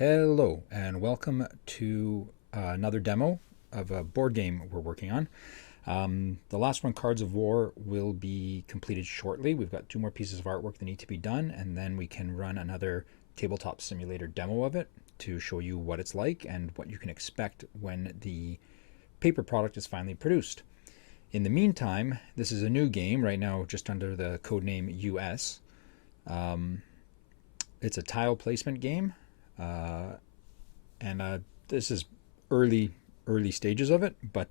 Hello and welcome to another demo of a board game we're working on. The last one, Cards of War, will be completed shortly. We've got 2 more pieces of artwork that need to be done, and then we can run another Tabletop Simulator demo of it to show you what it's like and what you can expect when the paper product is finally produced. In the meantime, this is a new game right now, just under the codename US. It's a tile placement game. This is early stages of it, but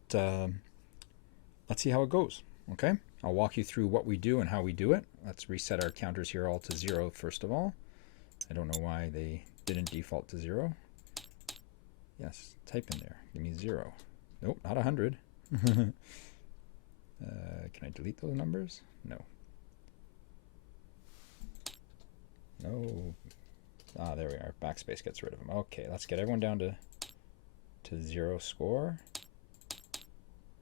let's see how it goes. Okay, I'll walk you through what we do and how we do it. Let's reset our counters here all to 0 first of all. I don't know why they didn't default to 0. Yes, type in there. Give me 0. Nope, not 100. Can I delete those numbers? No. No. Ah, there we are. Backspace gets rid of them. Okay, let's get everyone down to 0 score.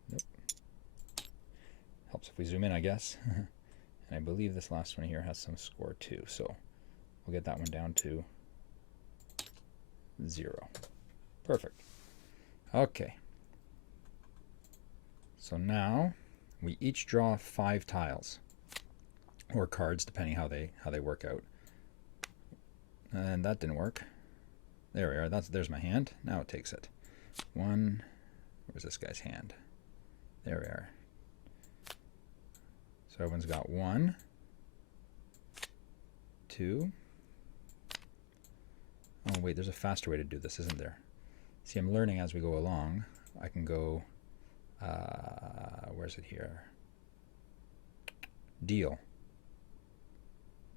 Nope. Helps if we zoom in, I guess. And I believe this last one here has some score too, so we'll get that one down to 0. Perfect. Okay. So now we each draw 5 tiles, or cards, depending how they work out. And that didn't work. There we are. There's my hand. Now it takes it. 1. Where's this guy's hand? There we are. So everyone's got 1, 2. Oh wait, there's a faster way to do this, isn't there? See, I'm learning as we go along. I can go. Where's it here? Deal.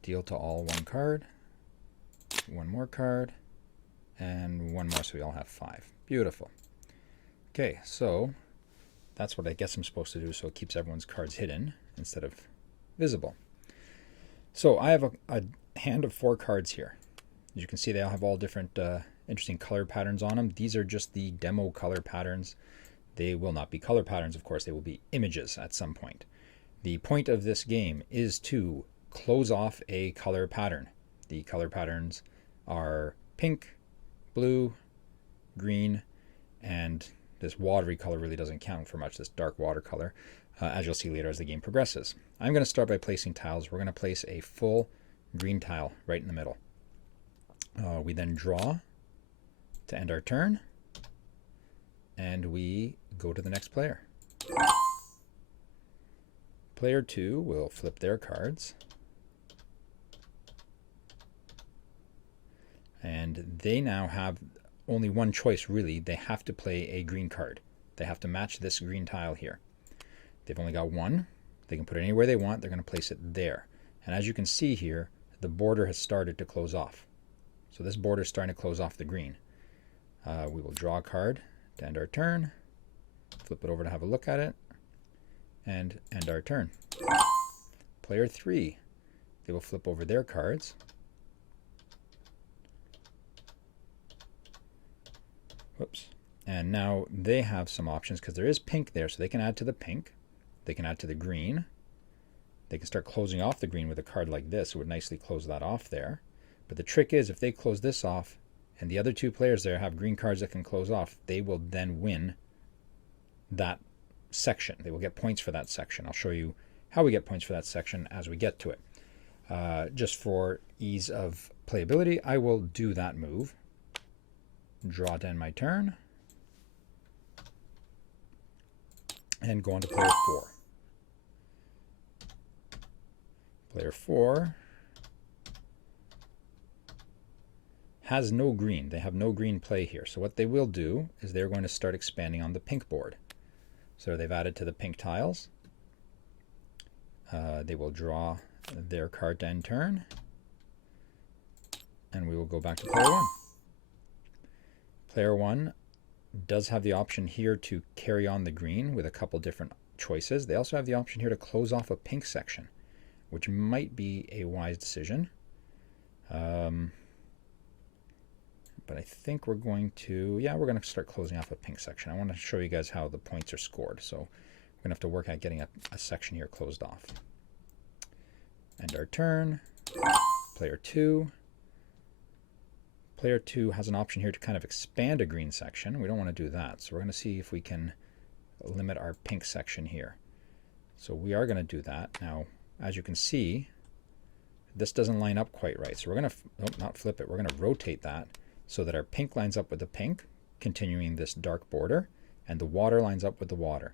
Deal to all 1 card. 1 more card, and 1 more, so we all have 5. Beautiful. Okay, so that's what I guess I'm supposed to do, so it keeps everyone's cards hidden instead of visible. So I have a hand of 4 cards here. As you can see, they all have all different interesting color patterns on them. These are just the demo color patterns. They will not be color patterns, of course. They will be images at some point. The point of this game is to close off a color pattern. The color patterns are pink, blue, green, and this watery color really doesn't count for much, this dark watercolor, as you'll see later as the game progresses. I'm going to start by placing tiles. We're going to place a full green tile right in the middle. We then draw to end our turn, and we go to the next player. Player 2 will flip their cards. And they now have only one choice, really. They have to play a green card. They have to match this green tile here. They've only got 1. They can put it anywhere they want. They're going to place it there. And as you can see here, the border has started to close off. So this border is starting to close off the green. We will draw a card to end our turn, flip it over to have a look at it, and end our turn. Player 3, they will flip over their cards. Whoops. And now they have some options because there is pink there, so they can add to the pink. They can add to the green. They can start closing off the green with a card like this. It would nicely close that off there. But the trick is, if they close this off and the other 2 players there have green cards that can close off, they will then win that section. They will get points for that section. I'll show you how we get points for that section as we get to it. Just for ease of playability, I will do that move. Draw to end my turn, and go on to player 4. Player 4 has no green. They have no green play here. So what they will do is they're going to start expanding on the pink board. So they've added to the pink tiles. They will draw their card to end turn, and we will go back to player 1. Player 1 does have the option here to carry on the green with a couple different choices. They also have the option here to close off a pink section, which might be a wise decision. But I think we're going to, we're going to start closing off a pink section. I want to show you guys how the points are scored. So we're going to have to work at getting a section here closed off. End our turn. Player 2 Player 2 has an option here to kind of expand a green section. We don't want to do that. So we're going to see if we can limit our pink section here. So we are going to do that. Now, as you can see, this doesn't line up quite right. So we're going to, not flip it, we're going to rotate that so that our pink lines up with the pink, continuing this dark border, and the water lines up with the water.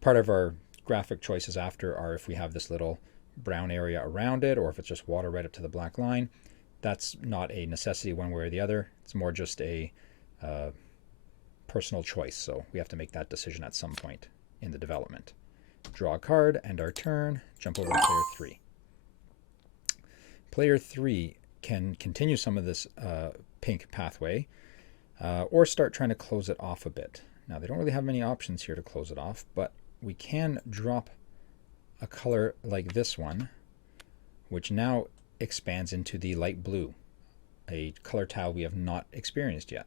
Part of our graphic choices after are if we have this little brown area around it, or if it's just water right up to the black line. That's not a necessity one way or the other. It's more just a personal choice. So we have to make that decision at some point in the development. Draw a card, end our turn, jump over to player 3. Player 3 can continue some of this pink pathway or start trying to close it off a bit. Now, they don't really have many options here to close it off, but we can drop a color like this one, which now expands into the light blue, a color tile we have not experienced yet.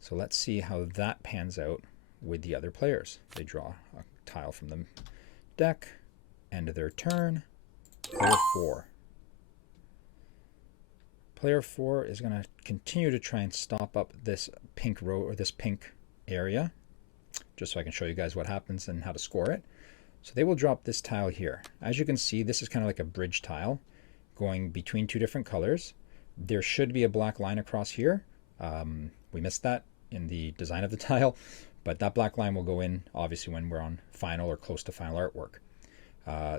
So let's see how that pans out with the other players. They draw a tile from the deck, end of their turn, player 4. Player 4 is going to continue to try and stop up this pink row or this pink area, just so I can show you guys what happens and how to score it. So they will drop this tile here. As you can see, this is kind of like a bridge tile going between two different colors. There should be a black line across here. We missed that in the design of the tile, but that black line will go in obviously when we're on final or close to final artwork.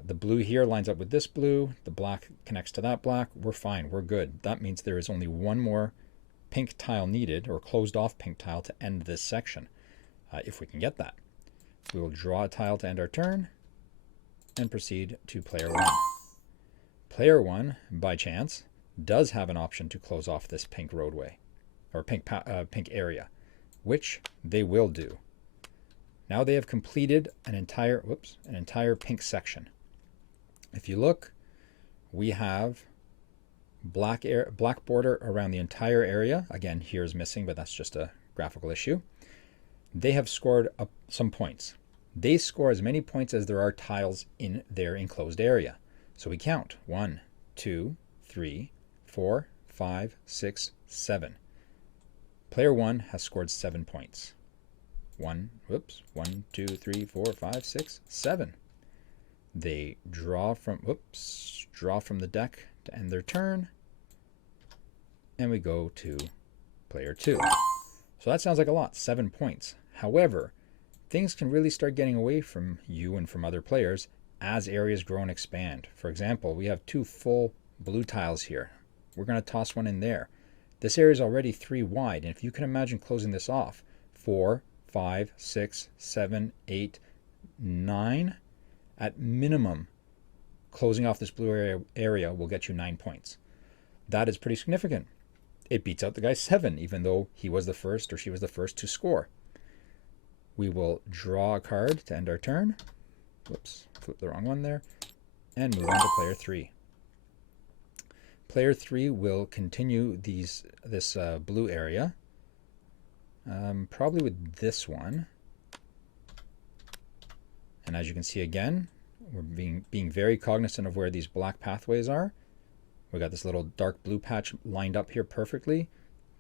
The blue here lines up with this blue. The black connects to that black. We're fine. We're good. That means there is only one more pink tile needed, or closed off pink tile, to end this section. If we can get that. We will draw a tile to end our turn and proceed to player 1. Player 1, by chance, does have an option to close off this pink roadway, or pink area, which they will do. Now they have completed an entire pink section. If you look, we have black border around the entire area. Again, here is missing, but that's just a graphical issue. They have scored up some points. They score as many points as there are tiles in their enclosed area. So we count 1, 2, 3, 4, 5, 6, 7. Player 1 has scored 7 points. 1, 2, 3, 4, 5, 6, 7. They draw from the deck to end their turn, and we go to player 2. So that sounds like a lot, 7 points. However, things can really start getting away from you and from other players as areas grow and expand. For example, we have 2 full blue tiles here. We're going to toss one in there. This area is already 3 wide, and if you can imagine closing this off, 4, 5, 6, 7, 8, 9, at minimum, closing off this blue area will get you 9 points. That is pretty significant. It beats out the guy's 7, even though he was the first or she was the first to score. We will draw a card to end our turn. Whoops, flipped the wrong one there. And move on to player 3. Player 3 will continue this blue area, probably with this one. And as you can see again, we're being very cognizant of where these black pathways are. We got this little dark blue patch lined up here perfectly.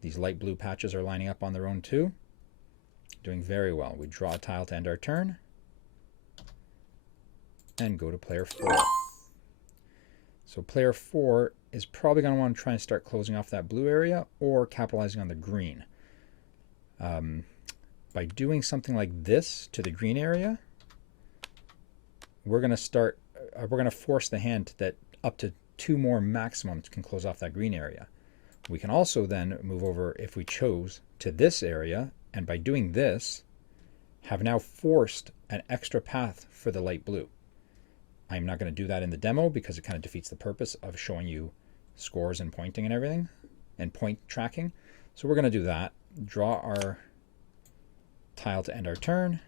These light blue patches are lining up on their own too. Doing very well. We draw a tile to end our turn and go to player 4. So player 4 is probably going to want to try and start closing off that blue area or capitalizing on the green. By doing something like this to the green area, we're going to force the hand that up to 2 more maximums can close off that green area. We can also then move over, if we chose, to this area, and by doing this, have now forced an extra path for the light blue. I'm not going to do that in the demo because it kind of defeats the purpose of showing you scores and pointing and everything, and point tracking. So we're going to do that, draw our tile to end our turn,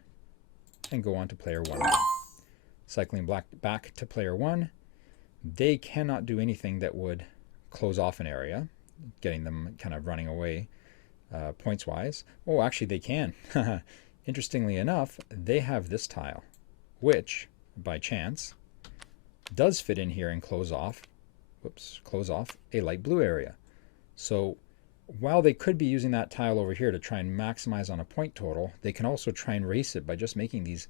and go on to player 1. Cycling back to player 1, they cannot do anything that would close off an area, getting them kind of running away points-wise. Oh, actually they can. Interestingly enough, they have this tile, which, by chance, does fit in here and close off a light blue area. So while they could be using that tile over here to try and maximize on a point total, they can also try and race it by just making these,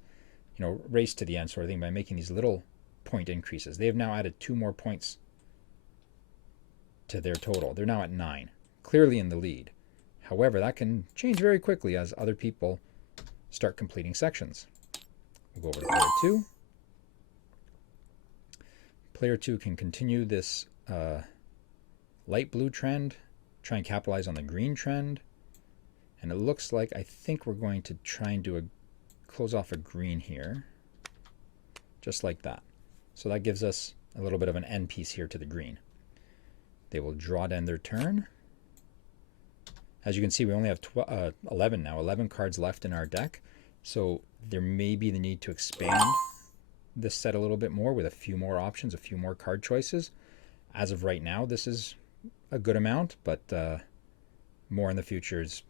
race to the end sort of thing by making these little point increases. They have now added 2 more points to their total. They're now at 9, clearly in the lead. However, that can change very quickly as other people start completing sections. We'll go over to player 2. Player 2 can continue this light blue trend, try and capitalize on the green trend. And it looks like I think we're going to try and close off a green here, just like that. So that gives us a little bit of an end piece here to the green. They will draw to end their turn. As you can see, we only have 11 now, 11 cards left in our deck. So there may be the need to expand this set a little bit more with a few more options, a few more card choices. As of right now, this is a good amount, but more in the future is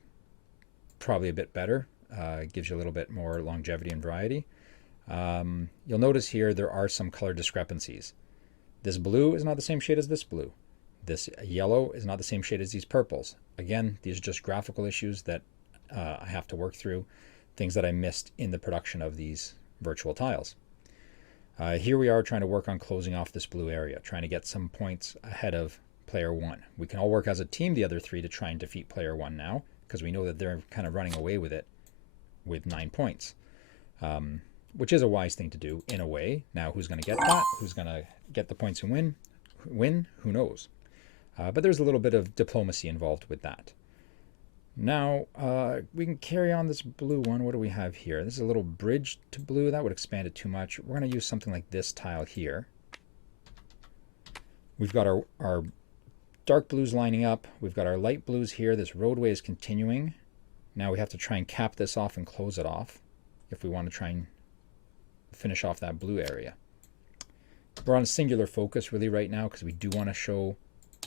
probably a bit better. It gives you a little bit more longevity and variety. You'll notice here there are some color discrepancies. This blue is not the same shade as this blue. This yellow is not the same shade as these purples. Again, these are just graphical issues that I have to work through, things that I missed in the production of these virtual tiles. Here we are trying to work on closing off this blue area, trying to get some points ahead of player 1. We can all work as a team, the other 3, to try and defeat player 1 now, because we know that they're kind of running away with it with 9 points, which is a wise thing to do in a way. Now, who's going to get that? Who's going to get the points and win? Who knows? But there's a little bit of diplomacy involved with that. Now, we can carry on this blue one. What do we have here? This is a little bridge to blue. That would expand it too much. We're going to use something like this tile here. We've got our dark blues lining up. We've got our light blues here. This roadway is continuing. Now we have to try and cap this off and close it off if we want to try and finish off that blue area. We're on a singular focus really right now because we do want to show,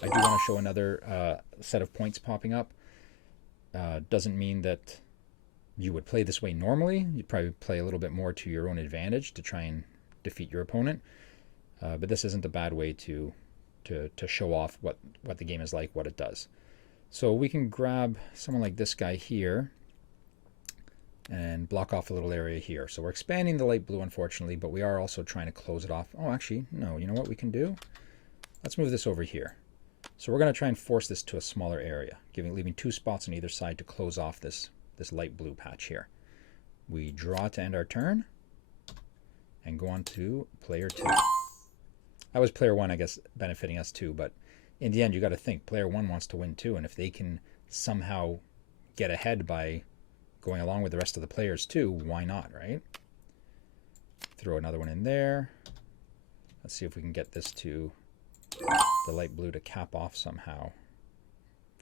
I do want to show another set of points popping up. Doesn't mean that you would play this way normally. You'd probably play a little bit more to your own advantage to try and defeat your opponent. But this isn't a bad way to show off what the game is like, what it does. So we can grab someone like this guy here and block off a little area here. So we're expanding the light blue, unfortunately, but we are also trying to close it off. Oh, actually, no. You know what we can do? Let's move this over here. So we're going to try and force this to a smaller area, leaving 2 spots on either side to close off this light blue patch here. We draw to end our turn and go on to player 2. That was player 1, I guess, benefiting us too, but in the end, you got to think player 1 wants to win too, and if they can somehow get ahead by going along with the rest of the players too, why not, right? Throw another one in there. Let's see if we can get this to the light blue to cap off somehow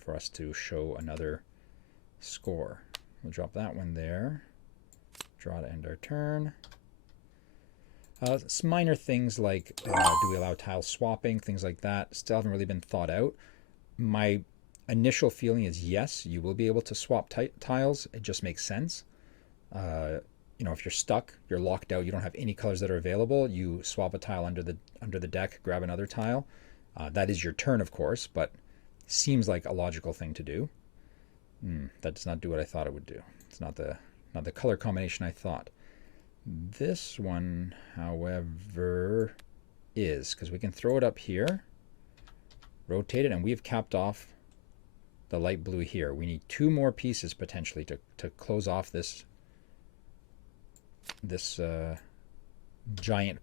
for us to show another score. We'll drop that one there. Draw to end our turn. Some minor things like do we allow tile swapping, things like that, still haven't really been thought out. My initial feeling is yes, you will be able to swap tiles. It just makes sense. If you're stuck, you're locked out, you don't have any colors that are available, you swap a tile under the deck, grab another tile. That is your turn, of course, but seems like a logical thing to do. That does not do what I thought it would do. It's not the color combination I thought. This one, however, is, because we can throw it up here, rotate it, and we've capped off the light blue here. We need 2 more pieces potentially to close off this giant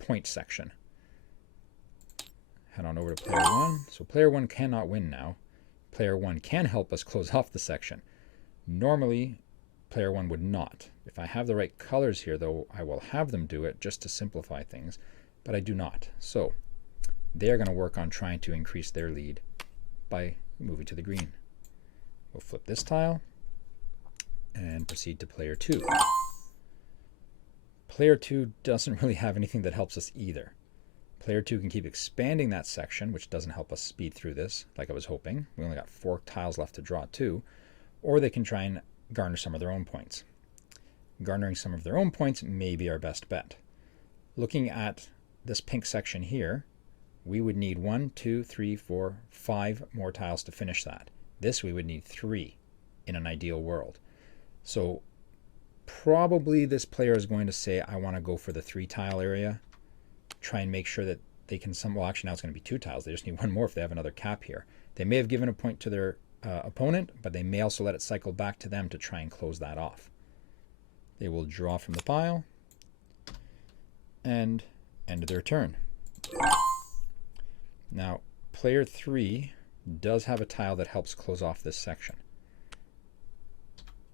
point section. Head on over to player 1. So player 1 cannot win now. Player 1 can help us close off the section. Normally, player 1 would not. If I have the right colors here, though, I will have them do it just to simplify things, but I do not. So they're going to work on trying to increase their lead by moving to the green. We'll flip this tile and proceed to player 2. Player 2 doesn't really have anything that helps us either. Player 2 can keep expanding that section, which doesn't help us speed through this like I was hoping. We only got 4 tiles left to draw too. Or they can try and garner some of their own points. Garnering some of their own points may be our best bet. Looking at this pink section here, we would need 1, 2, 3, 4, 5 more tiles to finish that. This we would need 3 in an ideal world. So probably this player is going to say, I want to go for the 3 tile area, try and make sure that they can well, actually now it's going to be 2 tiles. They just need 1 more if they have another cap here. They may have given a point to their opponent, but they may also let it cycle back to them to try and close that off. They will draw from the pile and end their turn. Now, player 3 does have a tile that helps close off this section.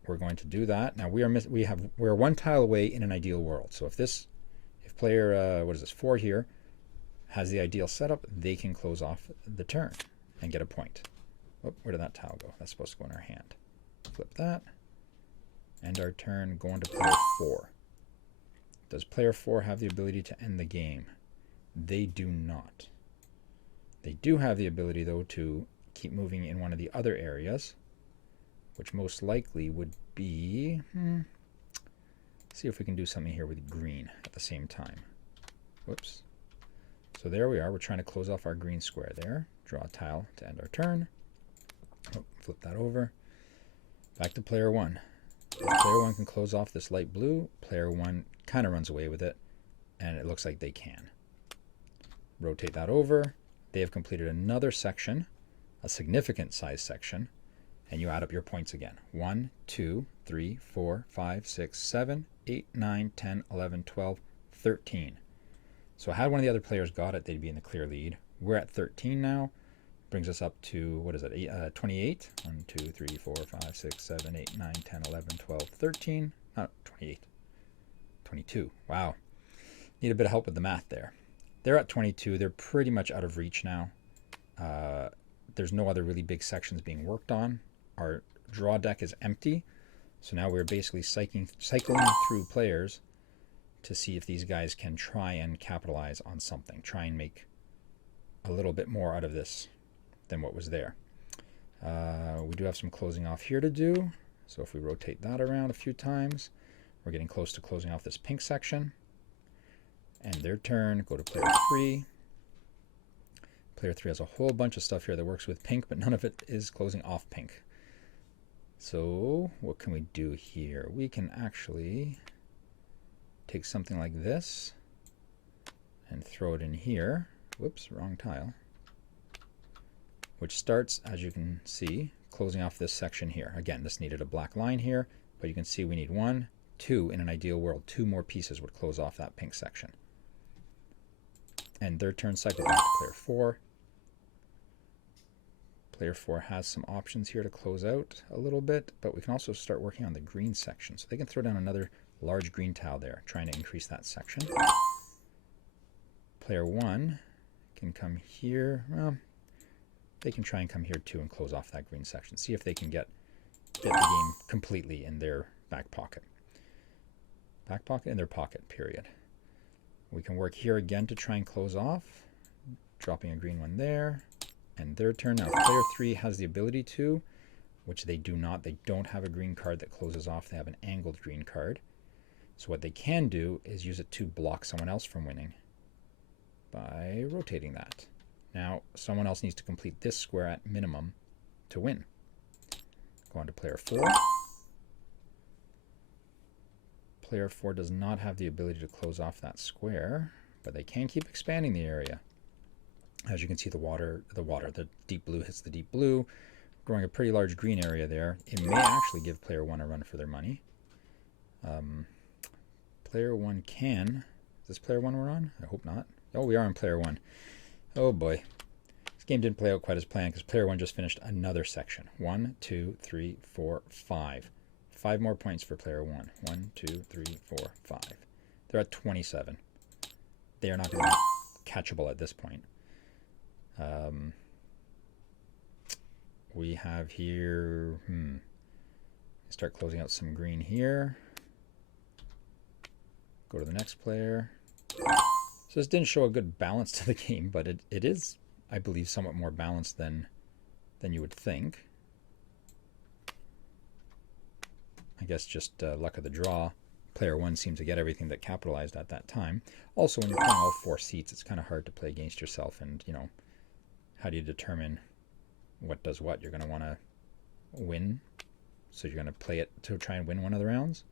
We're going to do that. Now we're 1 tile away in an ideal world. So if player 4 here has the ideal setup, they can close off the turn and get a point. Oh, where did that tile go? That's supposed to go in our hand. Flip that. End our turn. Go on to player 4. Does player 4 have the ability to end the game? They do not. They do have the ability, though, to keep moving in one of the other areas, which most likely would be... see if we can do something here with green at the same time. Whoops. So there we are. We're trying to close off our green square there. Draw a tile to end our turn. Oh, flip that over. Back to player 1. If player 1 can close off this light blue, player 1 kind of runs away with it, and it looks like they can. Rotate that over. They have completed another section, a significant size section, and you add up your points again. 1, 2, 3, 4, 5, 6, 7, 8, 9, 10, 11, 12, 13. So had one of the other players got it, they'd be in the clear lead. We're at 13 now. Brings us up to, 28? 1, 2, 3, 4, 5, 6, 7, 8, 9, 10, 11, 12, 13. Not 28. 22. Wow. Need a bit of help with the math there. They're at 22. They're pretty much out of reach now. There's no other really big sections being worked on. Our draw deck is empty. So now we're basically cycling through players to see if these guys can try and capitalize on something. Try and make a little bit more out of this than what was there. We do have some closing off here to do. So if we rotate that around a few times, we're getting close to closing off this pink section. And their turn, go to player 3. Player 3 has a whole bunch of stuff here that works with pink, but none of it is closing off pink. So what can we do here? We can actually take something like this and throw it in here. Whoops, wrong tile. Which starts, as you can see, closing off this section here. Again, this needed a black line here, but you can see we need 1, 2 in an ideal world. 2 more pieces would close off that pink section. And their turn cycle back to player 4. Player 4 has some options here to close out a little bit, but we can also start working on the green section. So they can throw down another large green tile there, trying to increase that section. Player 1 can come here. Well, they can try and come here too and close off that green section. See if they can get the game completely in their back pocket. Back pocket in their pocket, period. We can work here again to try and close off. Dropping a green one there. And their turn. Now, player 3 has the ability to, which they do not. They don't have a green card that closes off. They have an angled green card. So what they can do is use it to block someone else from winning by rotating that. Now, someone else needs to complete this square at minimum to win. Go on to player 4. Player 4 does not have the ability to close off that square, but they can keep expanding the area. As you can see, the deep blue hits the deep blue, growing a pretty large green area there. It may actually give player 1 a run for their money. Player 1 can. Is this player 1 we're on? I hope not. Oh, we are on player 1. Oh boy. This game didn't play out quite as planned because player 1 just finished another section. 1, 2, 3, 4, 5. 5 more points for player 1. 1, 2, 3, 4, 5. They're at 27. They are not going to be catchable at this point. We have here, start closing out some green here. Go to the next player. So this didn't show a good balance to the game, but it is, I believe, somewhat more balanced than you would think. I guess just luck of the draw. player 1 seemed to get everything that capitalized at that time. Also, when you're playing all 4 seats, it's kind of hard to play against yourself, and, you know, how do you determine what does what? You're going to want to win, so you're going to play it to try and win one of the rounds.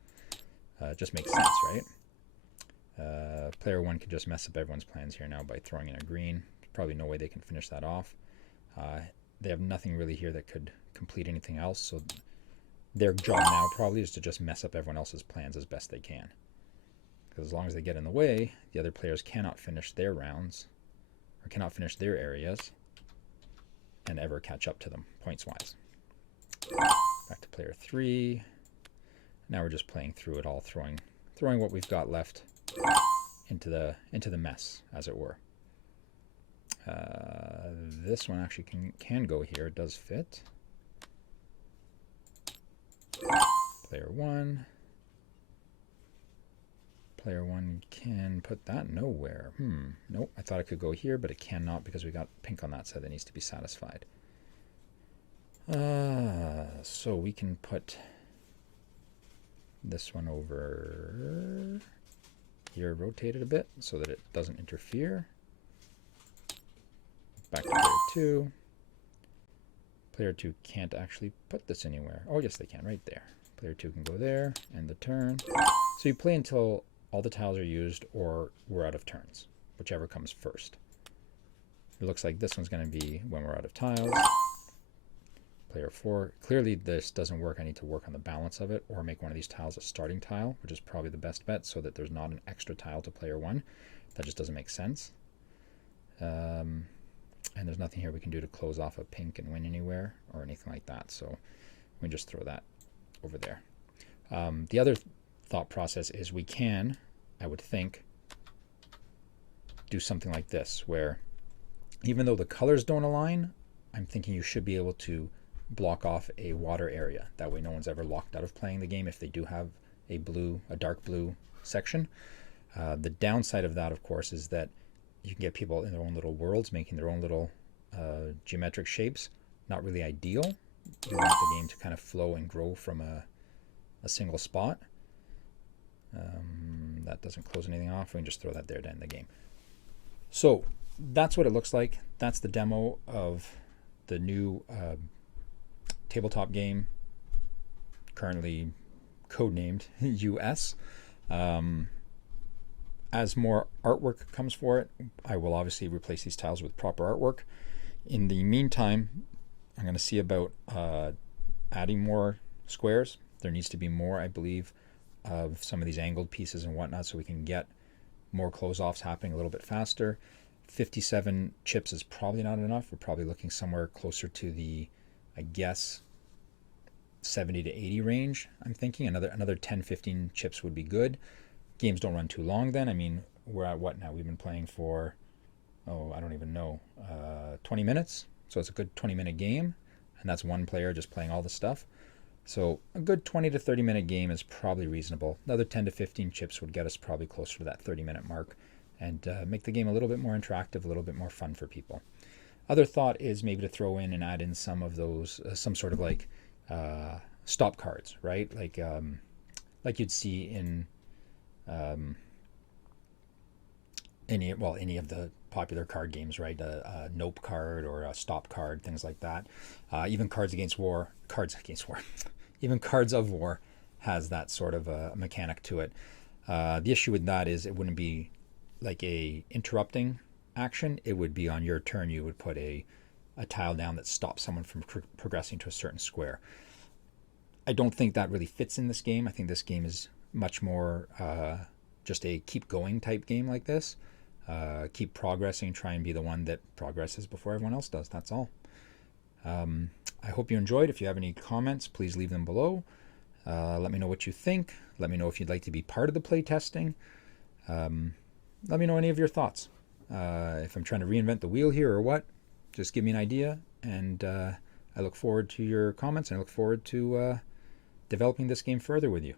It just makes sense, right? Player 1 could just mess up everyone's plans here now by throwing in a green. There's probably no way they can finish that off. They have nothing really here that could complete anything else, so their job now probably is to just mess up everyone else's plans as best they can. Because as long as they get in the way, the other players cannot finish their rounds, or cannot finish their areas, and ever catch up to them, points-wise. Back to player 3. Now we're just playing through it all, throwing what we've got left into the mess, as it were. This one actually can go here. It does fit. Player 1. Player 1 can put that nowhere. Nope, I thought it could go here, but it cannot because we got pink on that side that needs to be satisfied. So we can put this one over here, rotate it a bit so that it doesn't interfere. Back to player 2. Player 2 can't actually put this anywhere. Oh, yes, they can, right there. Player 2 can go there, end the turn. So you play until all the tiles are used or we're out of turns, whichever comes first. It looks like this one's going to be when we're out of tiles. Player 4. Clearly this doesn't work. I need to work on the balance of it, or make one of these tiles a starting tile, which is probably the best bet, so that there's not an extra tile to player 1. That just doesn't make sense. And there's nothing here we can do to close off a pink and win anywhere or anything like that, so we just throw that over there. The other thought process is we can, I would think, do something like this, where even though the colors don't align, I'm thinking you should be able to block off a water area. That way no one's ever locked out of playing the game if they do have a dark blue section. The downside of that, of course, is that you can get people in their own little worlds, making their own little geometric shapes. Not really ideal. You want the game to kind of flow and grow from a single spot. That doesn't close anything off. We can just throw that there to end the game. So that's what it looks like. That's the demo of the new tabletop game, currently codenamed US. As more artwork comes for it, I will obviously replace these tiles with proper artwork. In the meantime, I'm going to see about adding more squares. There needs to be more, I believe, of some of these angled pieces and whatnot, so we can get more close-offs happening a little bit faster. 57 chips is probably not enough. We're probably looking somewhere closer to the, I guess, 70 to 80 range, I'm thinking. Another 10, 15 chips would be good. Games don't run too long then. I mean, we're at what now? We've been playing for, I don't even know, 20 minutes. So it's a good 20-minute game, and that's one player just playing all the stuff. So a good 20 to 30-minute game is probably reasonable. Another 10 to 15 chips would get us probably closer to that 30-minute mark, and make the game a little bit more interactive, a little bit more fun for people. Other thought is maybe to throw in and add in some of those, some sort of like stop cards, right? Like you'd see in any of the popular card games, right? A nope card or a stop card, things like that. Even Cards of War has that sort of a mechanic to it. The issue with that is it wouldn't be like a interrupting action. It would be on your turn. You would put a tile down that stops someone from progressing to a certain square. I don't think that really fits in this game. I think this game is much more just a keep going type game like this. Keep progressing, try and be the one that progresses before everyone else does. That's all. I hope you enjoyed. If you have any comments, please leave them below. Let me know what you think. Let me know if you'd like to be part of the playtesting. Let me know any of your thoughts. If I'm trying to reinvent the wheel here or what, just give me an idea. And I look forward to your comments, and I look forward to developing this game further with you.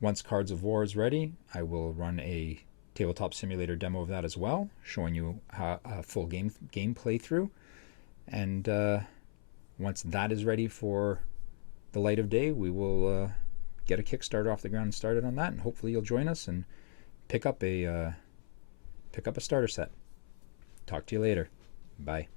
Once Cards of War is ready, I will run a Tabletop Simulator demo of that as well, showing you a full game playthrough. And once that is ready for the light of day, we will get a Kickstarter off the ground and started on that, and hopefully you'll join us and pick up a starter set. Talk to you later. Bye.